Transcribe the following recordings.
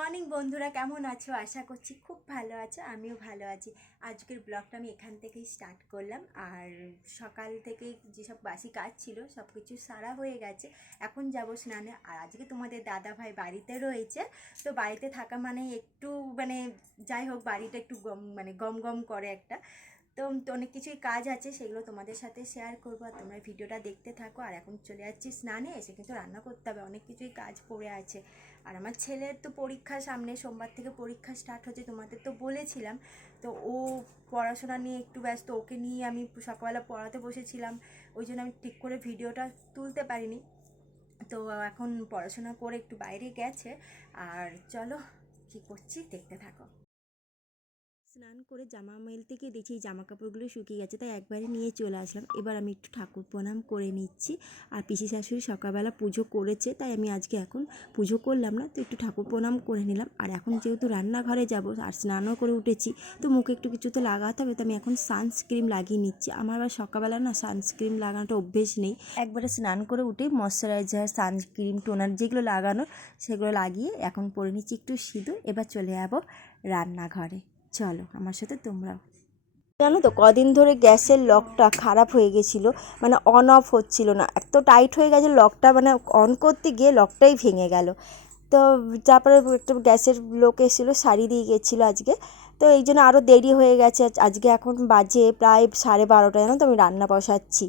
Morning বন্ধুরা, কেমন আছো? আশা করছি খুব ভালো আছো। আমিও ভালো আছি। আজকের ব্লগটা আমি এখান থেকেই স্টার্ট করলাম। আর সকাল থেকেই যেসব বাসি কাজ ছিল সব কিছু সারা হয়ে গেছে। এখন যাব স্নানে। আর আজকে তোমাদের দাদা ভাই বাড়িতে রয়েছে, তো বাড়িতে থাকা মানে একটু যাই হোক, বাড়িটা একটু গম গম করে একটা। তো অনেক কিছুই কাজ আছে, সেগুলো তোমাদের সাথে শেয়ার করবো। আর তোমরা ভিডিওটা দেখতে থাকো। আর এখন চলে যাচ্ছি স্নানে, এসে কিন্তু রান্না করতে হবে, অনেক কিছুই কাজ পড়ে আছে। আর আমার ছেলের তো পরীক্ষা সামনে, সোমবার থেকে পরীক্ষা স্টার্ট হচ্ছে, তোমাদের তো বলেছিলাম। তো ও পড়াশোনা নিয়ে একটু ব্যস্ত, ওকে নিয়ে আমি সকালবেলা পড়াতে বসেছিলাম, ওই জন্য আমি ঠিক করে ভিডিওটা তুলতে পারিনি। তো এখন পড়াশোনা করে একটু বাইরে গেছে। আর চলো কী করছি দেখতে থাকো। স্নান করে জামা মেলতে গিয়ে দেখি এই জামা কাপড়গুলো শুকিয়ে গেছে, তাই একবারে নিয়ে চলে আসলাম। এবার আমি একটু ঠাকুর প্রণাম করে নিচ্ছি। আর পিসি শাশুড়ি সকালবেলা পুজো করেছে, তাই আমি আজকে এখন পুজো করলাম না, তো একটু ঠাকুর প্রণাম করে নিলাম। আর এখন যেহেতু রান্নাঘরে যাব আর স্নানও করে উঠেছি, তো মুখে একটু কিছু তো লাগাতে হবে, তো আমি এখন সানস্ক্রিন লাগিয়ে নিচ্ছি। আমার আবার সকালবেলা না সানস্ক্রিন লাগানোটা অভ্যেস নেই। একবারে স্নান করে উঠে ময়শ্চারাইজার, সানস্ক্রিন, টোনার যেগুলো লাগানোর সেগুলো লাগিয়ে এখন পরে নিচ্ছি একটু সিঁদুর। এবার চলে যাবো রান্নাঘরে। চলো আমার সাথে তোমরাও। জানো তো, কদিন ধরে গ্যাসের লকটা খারাপ হয়ে গেছিলো, অন অফ হচ্ছিল না, এত টাইট হয়ে গেছে লকটা, অন করতে গিয়ে লকটাই ভেঙে গেল। তো তারপরে একটা গ্যাসের লোক এসেছিলো, শাড়ি দিয়ে গেছিলো আজকে। তো এই জন্য আরও দেরি হয়ে গেছে। আজকে এখন বাজে প্রায় 12:30, জানো তো আমি রান্না বসাচ্ছি।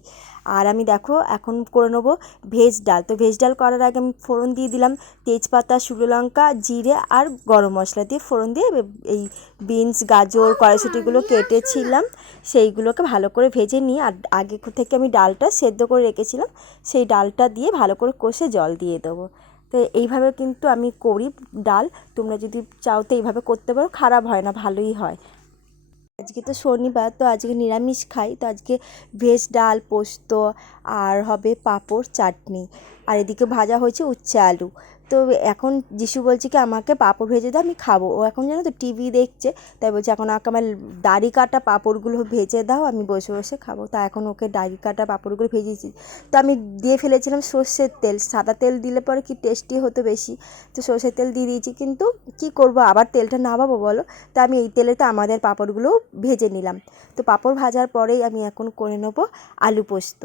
আর আমি দেখো এখন করে নেবো ভেজ ডাল। তো ভেজ ডাল করার আগে আমি ফোড়ন দিয়ে দিলাম তেজপাতা, শুকনো লঙ্কা, জিরে আর গরম মশলা দিয়ে ফোড়ন দিয়ে এই বিনস, গাজর, কড়াইশুঁটিগুলো কেটেছিলাম সেইগুলোকে ভালো করে ভেজে নিই। আর আগে থেকে আমি ডালটা সেদ্ধ করে রেখেছিলাম, সেই ডালটা দিয়ে ভালো করে কষে জল দিয়ে দেবো। তো এইভাবে কিন্তু আমি করি ডাল। তোমরা যদি চাও তো এইভাবে করতে পারো, খারাপ হয় না, ভালোই হয়। আজকে তো শনিবার, তো আজকে নিরামিষ খাই, তো আজকে ভেজ ডাল, পোস্ত আর হবে পাঁপড়, চাটনি। আর এদিকে ভাজা হয়েছে উচ্ছে আলু। তো এখন যিশু বলছে কি আমাকে পাঁপড় ভেজে দাও, আমি খাবো। ও এখন জানো তো টিভি দেখছে, তাই বলছে এখন আমার দাড়ি কাটা পাঁপড়গুলো ভেজে দাও, আমি বসে বসে খাবো। তা এখন ওকে দাড়ি কাটা পাঁপড়গুলো ভেজেছি। তো আমি দিয়ে ফেলেছিলাম সর্ষের তেল, সাদা তেল দিলে পরে কি টেস্টি হতো বেশি, তো সর্ষের তেল দিয়ে দিয়েছি। কিন্তু কি করব, আবার তেলটা নামাবো বলো? তা আমি এই তেলেতে আমাদের পাঁপড়গুলো ভেজে নিলাম। তো পাঁপড় ভাজার পরেই আমি এখন করে নেবো আলু পোস্ত।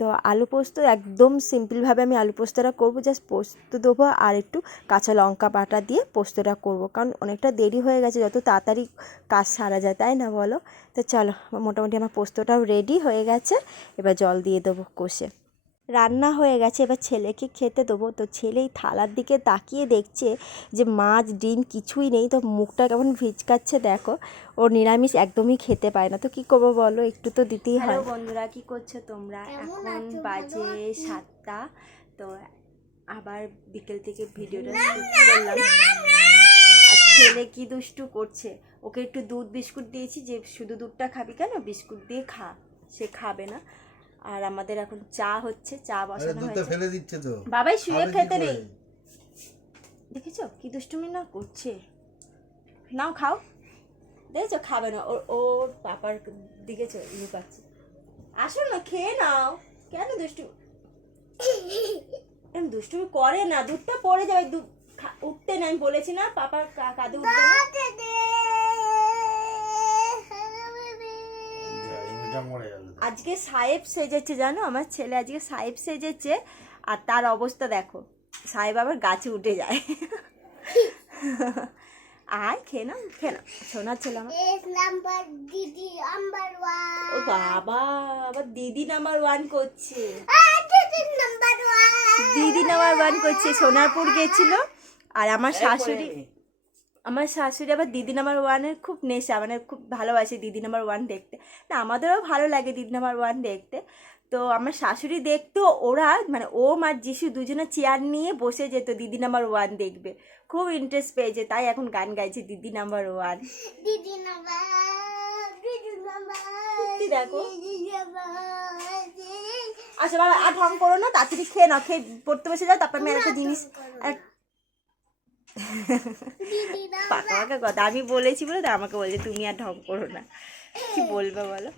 তো আলু পোস্ত একদম সিম্পলভাবে আমি আলু পোস্তটা করবো, জাস্ট পোস্ত দেবো আর একটু কাঁচা লঙ্কা বাটা দিয়ে পোস্তটা করবো, কারণ অনেকটা দেরি হয়ে গেছে, যত তাড়াতাড়ি কাজ সারা যায়, তাই না বলো? তো চলো, মোটামুটি আমার পোস্তটাও রেডি হয়ে গেছে। এবার জল দিয়ে দেবো কষে। রান্না হয়ে গেছে, এবার ছেলেকে খেতে দেবো। তো ছেলেই থালার দিকে তাকিয়ে দেখছে যে মাছ ডিম কিছুই নেই, তো মুখটা কেমন ভিচকাচ্ছে দেখো। ও নিরামিষ একদমই খেতে পায় না, তো কী করবো বলো, একটু তো দিতেই হয়। হ্যালো বন্ধুরা, কী করছো তোমরা? এখন বাজে 7টা। তো আবার বিকেল থেকে ভিডিওটা শুট করলাম। আর ছেলে কি দুষ্টু করছে, ওকে একটু দুধ বিস্কুট দিয়েছি, যে শুধু দুধটা খাবি কেন, বিস্কুট দিয়ে খা। সে খাবে না। আর আমাদের এখন চা হচ্ছে, চা বসানো হয়েছে। ফেলে দিচ্ছে তো বাবাই, শুয়ে খেতে নেই। দেখেছো কি দুষ্টুমি না করছে? নাও খাও। দেখেছো খাবে না, ওর পাপার দিকে লুকাচ্ছে। আসো না, খেয়ে নাও। কেন দুষ্টু দুষ্টুমি করে না, দুধটা পড়ে যাবে, উঠতে না, আমি বলেছি না পাপার কাঁধে উঠতে না। আজকে সাহেব সেজেছে, জানো আমার ছেলে আজকে সাহেব সেজেছে। আর তার অবস্থা দেখো, সাহেব আবার গাছে উঠে যায়। আয় খেয়ে নাও, খেয়ে নাও, সোনার ছেলে আমার। ও বাবা, আবার দিদি নাম্বার 1 করছে। দিদি নাম্বার 1 করছে। সোনারপুর গেছিল। আর আমার শাশুড়ি আবার দিদি নাম্বার 1-এর খুব নেশা, খুব ভালোবাসে দিদি নাম্বার 1 দেখতে। না, আমাদেরও ভালো লাগে দিদি নাম্বার 1 দেখতে। তো আমার শাশুড়ি দেখতো, ওরা ও আর যিশু দুজনে চেয়ার নিয়ে বসে যেত, দিদি নাম্বার 1 দেখবে, খুব ইন্টারেস্ট পেয়েছে, তাই এখন গান গাইছে দিদি নাম্বার 1। দিদি নাম্বার, দেখো। আচ্ছা বাবা, আর ঢং করো না, তাড়াতাড়ি খেয়ে নাও, খেয়ে পড়তে বসে যাও। তারপর আমি একটা জিনিস পাকা পাকা কথা আমি বলেছি বলে, তো আমাকে বলছে তুমি আর ঢং করো না। কি বলবে বলো?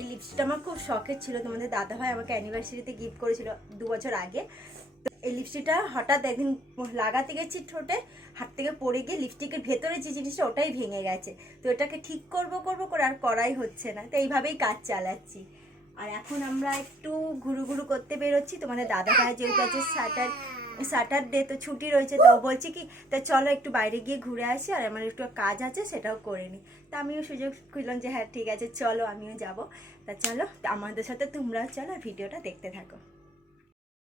এই লিপস্টিকটা আমার খুব শখের ছিল, তোমাদের দাদাভাই আমাকে অ্যানিভার্সারিতে গিফট করেছিল 2 বছর আগে। তো এই লিপস্টিকটা হঠাৎ একদিন লাগাতে গেছি ঠোঁটে, হাত থেকে পড়ে গিয়ে লিপস্টিকের ভেতরে যে জিনিসটা ওটাই ভেঙে গেছে। তো এটাকে ঠিক করব করে আর করাই হচ্ছে না, তো এইভাবেই কাজ চালাচ্ছি। আর এখন আমরা একটু ঘুরু ঘুরু করতে বেরোচ্ছি, তোমাদের দাদাভাই যেহেতু আছে স্যাটারডে তো ছুটি রয়েছে, তো বলছি কি তা চলো একটু বাইরে গিয়ে ঘুরে আসি, আর আমার একটু কাজ আছে সেটাও করে নিই। তা আমিও সুযোগ খুঁজলাম যে হ্যাঁ ঠিক আছে চলো আমিও যাব। তা চলো আমাদের সাথে তোমরাও চলো, ভিডিওটা দেখতে থাকো।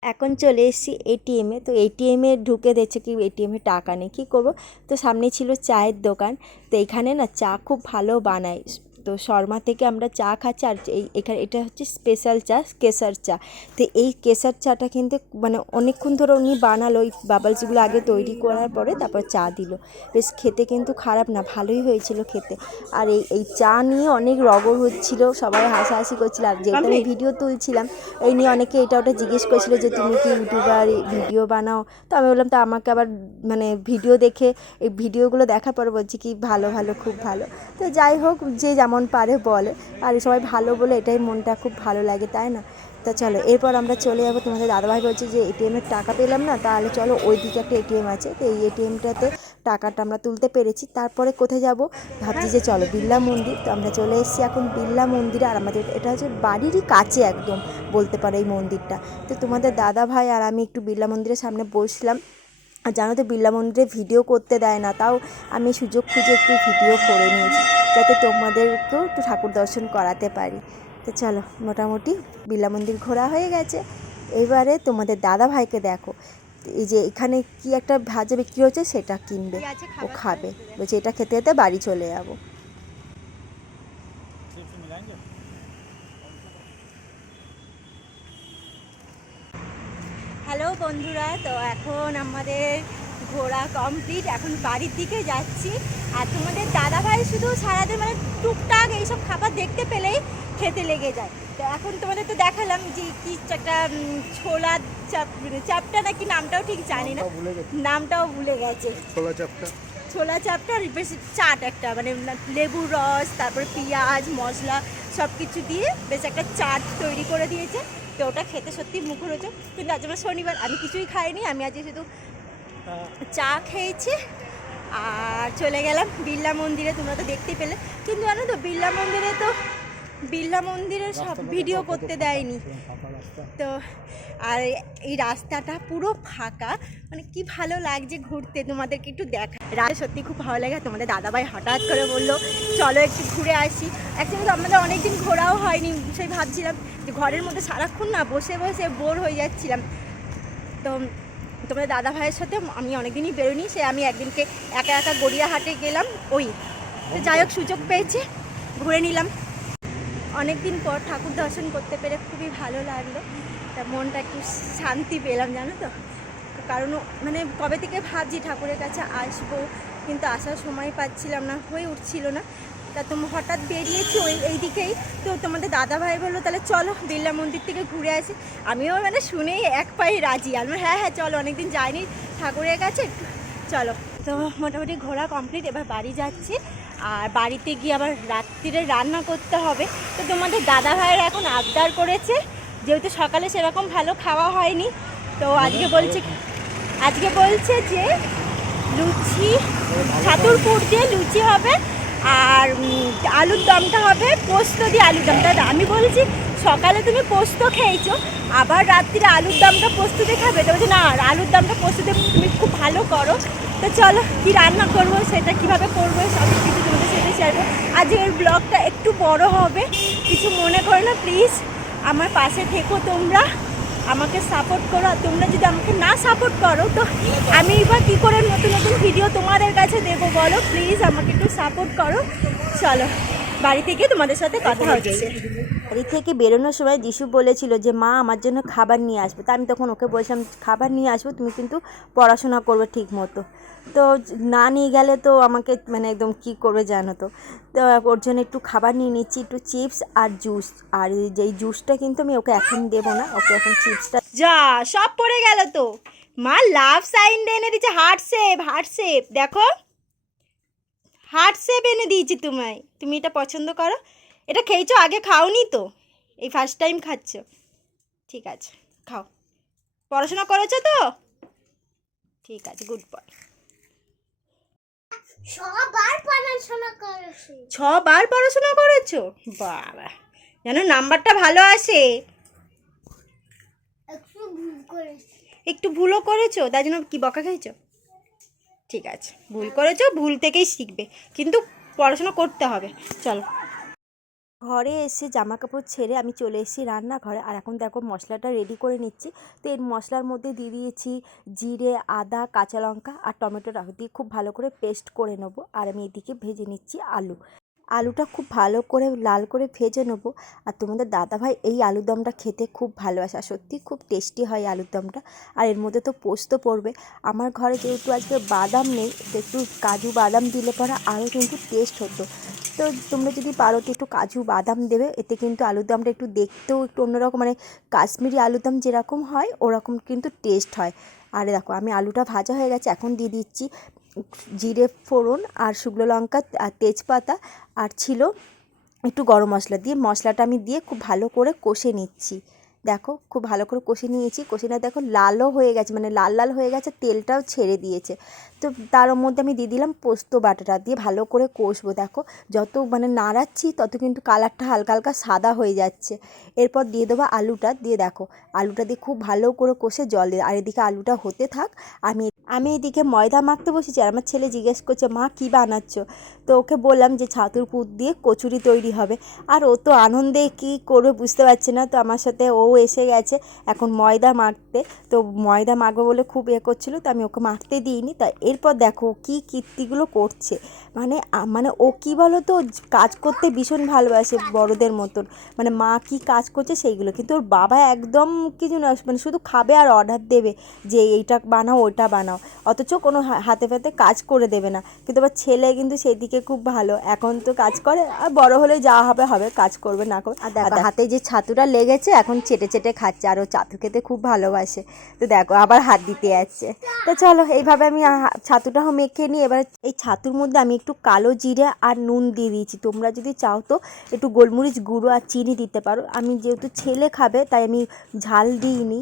এখন চলে এসেছি এটিএমে। তো এটিএমে ঢুকে দেখছে কি এটিএমে টাকা নেই, কী করবো? তো সামনে ছিল চায়ের দোকান, তো এখানে না চা খুব ভালো বানায়। তো শর্মা থেকে আমরা চা খাচ্ছি, আর এখানে এটা হচ্ছে স্পেশাল চা, কেসার চা। তো এই কেসার চাটা কিন্তু মানে অনেকক্ষণ ধরে উনি বানালো, ওই বাবলসগুলো আগে তৈরি করার পরে তারপর চা দিল। বেশ খেতে কিন্তু খারাপ না, ভালোই হয়েছিল খেতে। আর এই চা নিয়ে অনেক রগড় হচ্ছিল, সবাই হাসাহাসি করছিল। আর যেহেতু আমি ভিডিও তুলছিলাম এই নিয়ে অনেকে এটা ওটা জিজ্ঞেস করছিল যে তুমি কি ইউটিউবার, ভিডিও বানাও? তো আমি বললাম তো আমাকে আবার মানে ভিডিও দেখে এই ভিডিওগুলো দেখার পরে বলছি কি ভালো খুব ভালো। তো যাই হোক, যে যেমন পারে বলে, আর সবাই ভালো বলে এটাই মনটা খুব ভালো লাগে, তাই না? তা চলো এরপর আমরা চলে যাবো। তোমাদের দাদাভাই বলছে যে এটিএমের টাকা পেলাম না, তাহলে চলো ওই দিকে একটা এটিএম আছে, তো এই এটিএমটাতে টাকাটা আমরা তুলতে পেরেছি। তারপরে কোথায় যাব ভাবছি যে চলো বিড়লা মন্দির। তো আমরা চলে এসেছি এখন বিড়লা মন্দিরে, আর আমাদের এটা হচ্ছে বাড়িরই কাছে একদম বলতে পারো এই মন্দিরটা। তো তোমাদের দাদাভাই আর আমি একটু বিড়লা মন্দিরের সামনে বসলাম। আর জানো তো বিড়লা মন্দিরে ভিডিও করতে দেয় না, তাও আমি সুযোগ খুঁজে একটু ভিডিও করে নিয়েছি যাতে তোমাদেরকেও একটু ঠাকুর দর্শন করাতে পারি। তো চলো মোটামুটি বিড়লা মন্দির ঘোরা হয়ে গেছে। এবারে তোমাদের দাদাভাইকে দেখো, এই যে এখানে কি একটা ভাজা বিক্রি হচ্ছে সেটা কিনবে, ও খাবে। বলছে এটা খেতে খেতে বাড়ি চলে যাবো। হ্যালো বন্ধুরা, তো এখন আমাদের ঘোরা কমপ্লিট, এখন বাড়ির দিকে যাচ্ছি। আর তোমাদের দাদাভাই শুধু সারাদিন মানে টুকটাক এইসব খাবার দেখতে পেলেই খেতে লেগে যায়। তো এখন তোমাদের তো দেখালাম যে কি একটা ছোলা চাপটা নাকি নামটাও ঠিক জানি না, নামটাও ভুলে গেছে। ছোলা চাপটা আর বেশ চাট একটা মানে লেবুর রস, তারপরে পেঁয়াজ মশলা সব কিছু দিয়ে বেশ একটা চাট তৈরি করে দিয়েছে। তো ওটা খেতে সত্যি মুখরোচক, কিন্তু আজ আমার শনিবার, আমি কিছুই খাইনি, আমি আজকে শুধু চা খেয়েছি। আর চলে গেলাম বিড়লা মন্দিরে, তোমরা তো দেখতেই পেলে। কিন্তু জানো তো বিড়লা মন্দিরে সব ভিডিও করতে দেয়নি তো। আর এই রাস্তাটা পুরো ফাঁকা, মানে কি ভালো লাগছে ঘুরতে, তোমাদেরকে একটু দেখা রাস্তা সত্যি খুব ভালো লাগে। তোমাদের দাদাভাই হঠাৎ করে বললো চলো একটু ঘুরে আসি। অ্যাকচুয়ালি তো আমাদের অনেকদিন ঘোরাও হয়নি, সেই ভাবছিলাম যে ঘরের মধ্যে সারাক্ষণ না বসে বসে বোর হয়ে যাচ্ছিলাম। তো তোমাদের দাদাভাইয়ের সাথে আমি অনেকদিনই বেরোনি, সে আমি একদিনকে একা একা গড়িয়াহাটে গেলাম ওই। তো যাই হোক সুযোগ পেয়েছি, ঘুরে নিলাম। অনেক দিন পর ঠাকুর দর্শন করতে পেরে খুবই ভালো লাগলো, তা মনটা একটু শান্তি পেলাম জানো তো। কারণ মানে কবে থেকে ভাবছি ঠাকুরের কাছে আসবো, কিন্তু আসার সময় পাচ্ছিলাম না, হয়ে উঠছিল না। তা তুমি হঠাৎ বেরিয়েছি এই দিকেই, তো তোমাদের দাদাভাই বললো তাহলে চলো বিড়লা মন্দির থেকে ঘুরে আসি। আমিও মানে শুনেই এক পায়ে রাজি, আমি হ্যাঁ চলো, অনেকদিন যাইনি ঠাকুরের কাছে, চলো। তো মোটামুটি ঘোরা কমপ্লিট, এবার বাড়ি যাচ্ছি। আর বাড়িতে গিয়ে আবার রাত্রিরে রান্না করতে হবে। তো তোমাদের দাদাভাইয়ের এখন আবদার করেছে, যেহেতু সকালে সেরকম ভালো খাওয়া হয়নি, তো আজকে বলছে যে লুচি, ছাতুর পুর দিয়ে লুচি হবে, আর আলুর দমটা হবে পোস্ত দিয়ে আলুর দমটা। আমি বলছি সকালে তুমি পোস্ত খেয়েছো, আবার রাত্রিরে আলুর দমটা পোস্ত দিয়ে খাবে? তো বলছে না, আলুর দমটা পোস্ত দিয়ে তুমি খুব ভালো করো। তো চলো কী রান্না করবো, সেটা কীভাবে করবো সব কিছু তোমাদের সাথে শেয়ার করবো। আজকের ব্লগটা একটু বড় হবে, কিছু মনে করো না প্লিজ, আমার পাশে থেকো তোমরা, আমাকে সাপোর্ট করো। আর তোমরা যদি আমাকে না সাপোর্ট করো তো আমি বা কী করে নতুন ভিডিও তোমাদের কাছে দেবো বলো? প্লিজ আমাকে একটু সাপোর্ট করো। চলো বাড়ি থেকে তোমাদের সাথে কথা হচ্ছে। বাড়ি থেকে বেরোনোর সময় যিশু বলেছিল যে মা আমার জন্য খাবার নিয়ে আসবে, তা আমি তখন ওকে বলছিলাম খাবার নিয়ে আসবো, তুমি কিন্তু পড়াশোনা করবে ঠিক মতো। তো না নিয়ে গেলে তো আমাকে মানে একদম কী করবে জানো তো। তো ওর জন্য একটু খাবার নিয়ে নিচ্ছি, একটু চিপস আর জুস। আর যেই জুসটা কিন্তু আমি ওকে এখন দেবো না, ওকে এখন চিপসটা। যা সব পড়ে গেল তো। মা লাভ সাইন এনে দিচ্ছে, হার্ট শেপ দেখো, হার্ট শেপ এনে দিয়েছি তোমায়, তুমি এটা পছন্দ করো। এটা খেয়েছো আগে? খাওনি তো, এই ফার্স্ট টাইম খাচ্ছ? ঠিক আছে, খাও। পড়াশোনা করেছো তো? ঠিক আছে, গুড বয়। 6 বার পড়াশোনা করেছো? বাবা, যেন নাম্বারটা ভালো আসে। একটু ভুলও করেছো, তাই জন্য কি বকা খেয়েছো? ঠিক আছে, ভুল করেছো, ভুল থেকেই শিখবে, কিন্তু পড়াশোনা করতে হবে। চলো। ঘরে এসে জামা কাপড় ছেড়ে আমি চলে এসেছি রান্নাঘরে, আর এখন দেখো মশলাটা রেডি করে নিচ্ছি। তো এর মশলার মধ্যে দিয়ে দিয়েছি জিরে, আদা, কাঁচা লঙ্কা আর টমেটোটা দিয়ে খুব ভালো করে পেস্ট করে নেবো। আর আমি এদিকে ভেজে নিচ্ছি আলুটা খুব ভালো করে লাল করে ভেজে নেবো। আর তোমাদের দাদাভাই এই আলুর দমটা খেতে খুব ভালোবাসে, আর সত্যি খুব টেস্টি হয় আলুর দমটা। আর এর মধ্যে তো পোস্ত পড়বে। আমার ঘরে যেহেতু আজকে বাদাম নেই, তো একটু কাজু বাদাম দিলে পরে আরও কিন্তু টেস্ট হতো। তো তোমরা যদি পারো তো একটু কাজু বাদাম দেবে, এতে কিন্তু আলুর দমটা একটু দেখতেও একটু অন্যরকম, মানে কাশ্মীরি আলুর দম যেরকম হয় ওরকম কিন্তু টেস্ট হয়। আর দেখো আমি আলুটা ভাজা হয়ে গেছে, এখন দিয়ে দিচ্ছি জিরে ফোড়ন আর শুকনো লঙ্কা আর তেজপাতা, আর ছিল একটু গরম মশলা, দিয়ে মশলাটা আমি দিয়ে খুব ভালো করে কষে নিচ্ছি। দেখো খুব ভালো করে কষে নিয়েছি, কষে না দেখো লালও হয়ে গেছে, মানে লাল লাল হয়ে গেছে, তেলটাও ছেড়ে দিয়েছে। তো তার মধ্যে আমি দিয়ে দিলাম পোস্ত বাটাটা, দিয়ে ভালো করে কষবো। দেখো যত মানে নাড়াচ্ছি তত কিন্তু কালারটা হালকা হালকা সাদা হয়ে যাচ্ছে। এরপর দিয়ে দেবো আলুটা, দিয়ে দেখো আলুটা দিয়ে খুব ভালো করে কষে জল দিয়ে, আর এদিকে আলুটা হতে থাক। আমি আমি এদিকে ময়দা মাখতে বসেছি, আর আমার ছেলে জিজ্ঞেস করছে মা কী বানাচ্ছ? তো ওকে বললাম যে ছাতুর পুর দিয়ে কচুরি তৈরি হবে। আর ও তো আনন্দে কী করবে বুঝতে পারছে না, তো আমার সাথে ও এসে গেছে এখন ময়দা মাখতে। তো ময়দা মাখবো বলে খুব করছিলো, তো আমি ওকে মাখতে দিইনি। তা এরপর দেখো কী কীর্তিগুলো করছে, মানে ও কী বলো তো, কাজ করতে ভীষণ ভালোবাসে বড়দের মতন, মানে মা কী কাজ করছে সেইগুলো, কিন্তু ওর বাবা একদম কিছু না, মানে শুধু খাবে আর অর্ডার দেবে যে এইটা বানাও ওইটা বানাও, অথচ কোনো হাতে ফাতে কাজ করে দেবে না। কিন্তু আবার ছেলে কিন্তু সেই দিকে খুব ভালো, এখন তো কাজ করে, আর বড় হলে যা হবে হবে, কাজ করবে না করবে। আর দেখো হাতে যে ছাতুটা লেগেছে এখন চেটে চেটে খাচ্ছে, আর ও ছাতু খেতে খুব ভালোবাসে। তো দেখো আবার হাত দিতে যাচ্ছে। তো চলো এইভাবে আমি ছাতুটা মেখে নিই। এবার এই ছাতুর মধ্যে আমি একটু কালো জিরে আর নুন দিয়ে দিয়েছি, তোমরা যদি চাও তো একটু গোলমরিচ গুঁড়ো আর চিনি দিতে পারো। আমি যেহেতু ছেলে খাবে তাই আমি ঝাল দিইনি।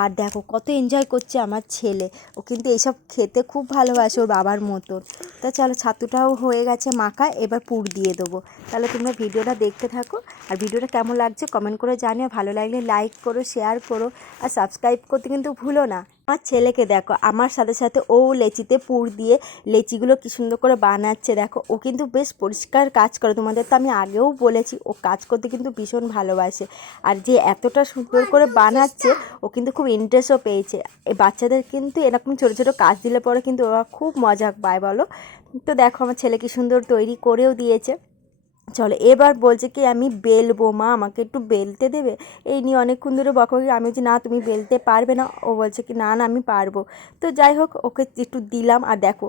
আর দেখো কত এনজয় করছে আমার ছেলে, ও কিন্তু এইসব খেতে খুব ভালোবাসে ওর বাবার মতন। তা চলো ছাতুটাও হয়ে গেছে মাখা, এবার পুর দিয়ে দেবো। তাহলে তোমরা ভিডিওটা দেখতে থাকো, আর ভিডিওটা কেমন লাগছে কমেন্ট করে জানিও, ভালো লাগলে লাইক করো, শেয়ার করো, আর সাবস্ক্রাইব করতে কিন্তু ভুলো না। আমার ছেলেকে দেখো আমার সাথে সাথে ও লেচিতে পুর দিয়ে লেচিগুলো কী সুন্দর করে বানাচ্ছে। দেখো ও কিন্তু বেশ পরিষ্কার কাজ করে, তোমাদের তো আমি আগেও বলেছি ও কাজ করতে কিন্তু ভীষণ ভালোবাসে। আর যে এতটা সুন্দর করে বানাচ্ছে ও কিন্তু খুব ইন্টারেস্টও পেয়েছে। এই বাচ্চাদের কিন্তু এরকম ছোটো ছোটো কাজ দিলে পরে কিন্তু ওরা খুব মজা পায় বলো। তো দেখো আমার ছেলে কি সুন্দর তৈরি করেও দিয়েছে। চলো এবার বলছে কি আমি বেলবো, মা আমাকে একটু বেলতে দেবে। এই নিয়ে অনেকক্ষণ ধরে বকাবকি, আমি বলছি না তুমি বেলতে পারবে না, ও বলছে কি না না আমি পারবো। তো যাই হোক ওকে একটু দিলাম। আর দেখো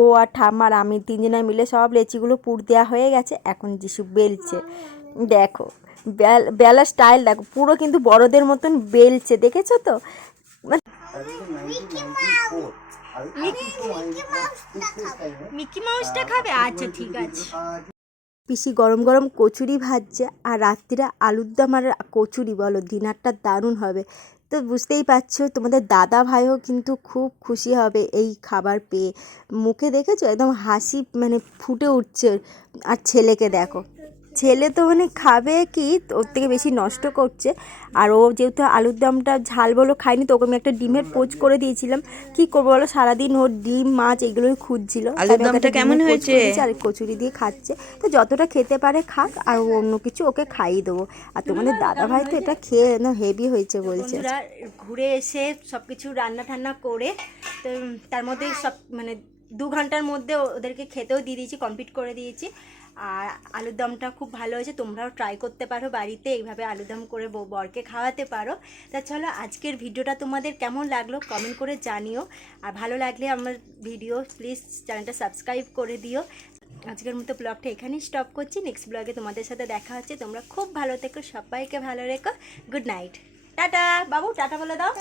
ও আর ঠাম্মা আর আমি তিনজনে মিলে সব লেচিগুলো পুর দেওয়া হয়ে গেছে, এখন যিশু বেলছে। দেখো বেলার স্টাইল দেখো, পুরো কিন্তু বড়দের মতন বেলছে, দেখেছো তো? মিকি মাউসটা খাবে, আচ্ছা ঠিক আছে। পিসি গরম গরম কচুরি ভাজছে, আর রাত্রিরে আলুর দম আর কচুরি, বলো ডিনারটা দারুণ হবে। তো বুঝতেই পারছো তোমাদের দাদা ভাইও কিন্তু খুব খুশি হবে এই খাবার পেয়ে, মুখে দেখেছো একদম হাসি মানে ফুটে উঠছে। আর ছেলেকে দেখো, ছেলে তো মানে খাবে কি ওর থেকে বেশি নষ্ট করছে। আর ও যেহেতু আলুর দমটা ঝাল বলো খায়নি, তো ওকে আমি একটা ডিমের পোচ করে দিয়েছিলাম। কি করবো বলো, সারাদিন ওর ডিম মাছ এগুলোই খুঁজছিল। আলুর দমটা কেমন হয়েছে? আর কচুরি দিয়ে খাচ্ছে। তো যতটা খেতে পারে খাক, আর অন্য কিছু ওকে খাইয়ে দেবো। আর তোমাদের দাদা ভাই তো এটা খেয়ে না হেভি হয়েছে বলছে। ঘুরে এসে সব কিছু রান্না ঠান্না করে, তো তার মধ্যে সব মানে 2 ঘন্টার মধ্যে ওদেরকে খেতেও দিয়ে দিয়েছি, কমপ্লিট করে দিয়েছি। আর আলুর দমটা খুব ভালো হয়েছে, তোমরাও ট্রাই করতে পারো বাড়িতে, এইভাবে আলুর দম করে বরকে খাওয়াতে পারো। তা চলো আজকের ভিডিওটা তোমাদের কেমন লাগলো কমেন্ট করে জানিও, আর ভালো লাগলে আমার ভিডিও প্লিজ চ্যানেলটা সাবস্ক্রাইব করে দিও। আজকের মতো ব্লগটা এখানেই স্টপ করছি, নেক্সট ব্লগে তোমাদের সাথে দেখা হচ্ছে। তোমরা খুব ভালো থেকো, সবাইকে ভালো রেখো, গুড নাইট, টাটা। বাবু টাটা বলে দাও।